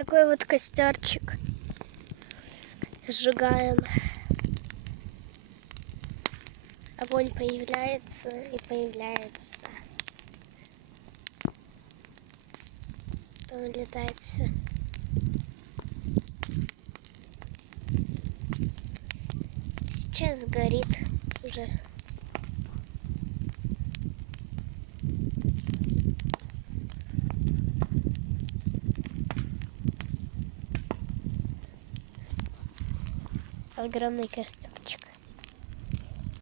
Такой вот костерчик. Сжигаем. Огонь появляется и появляется. Потом летает все. Сейчас горит уже. Огромный костер.